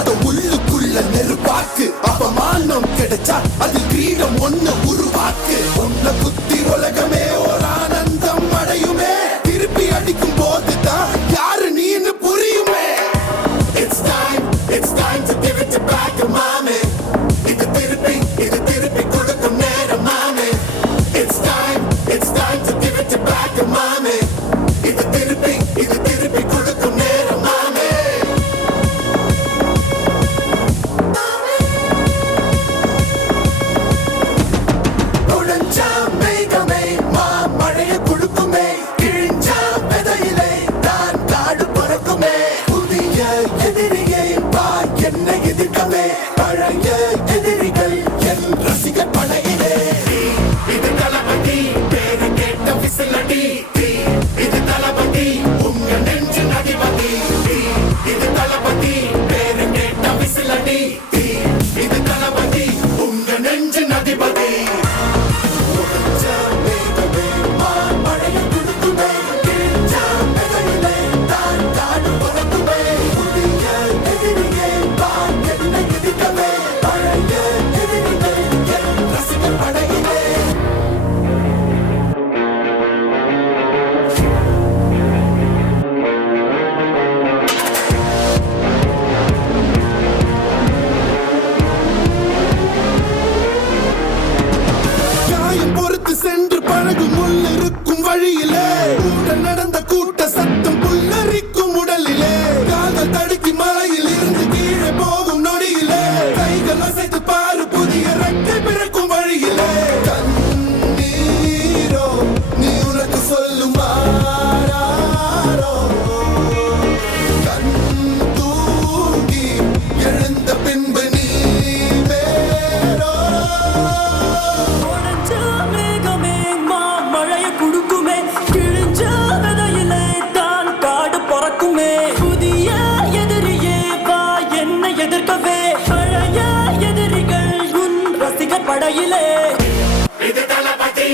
அத உள்ளுக்குள்ள நெருப்பாக்கு. அவமானம் கிடைச்சா அது கிரீடம் ஒண்ணு உருவாக்கு. உன்னை குத்தி உலகமே ஒரு ஆனந்தம் அடையுமே. திருப்பி அடிக்கும் போதுதான் யாரு நீன்னு புரியுமே. It's time to give it back to mommy. இது திருப்பி கொடுக்கும் நேரம் மாமே. It's time to give it back to mommy. இது திருப்பி கொடுக்கும் நேரம் மாமே. உடைஞ்சா மேகமே மழையை கொடுக்குமே. கிழிஞ்சா விதையிலே தான் காடு பறக்குமே. புதிய எதிரியை வா என்னை எதிர்க்கவே. பழைய எதிரிகள் என் ரசிகர் படையிலே. இது தளபதி பேரு கேட்ட விசிலடி. இது தளபதி உங்க நெஞ்சு அதிபதி. இது தளபதி பேரு கேட்ட விசிலடி. இது தளபதி உங்க நெஞ்சு அதிபதி. சென்று பழகும் உள்ளிருக்கும் வழியிலே. உடன் நடந்த கூட்ட சத்தம் புல்லரிக்கும் உடலிலே. காதல் தடுக்கி மலையில் இருந்து கீழே போகும் நொடியிலே. கைகள் அசைத்து பாரு புதிய ரெக்கை பிறக்கும் வழியிலே. கண்ணீரோ நீ உனக்கு சொல்லும் கண் தூங்கி எழுந்த பின்பு நீ வேறோ. குடுக்குமே கிழிஞ்ச விதையிலே தான் காடு பறக்குமே. புதிய எதிரியே வா என்னை எதிர்க்கவே. பழைய எதிரிகள் உன் ரசிகர் படையிலே. இது தளபதி.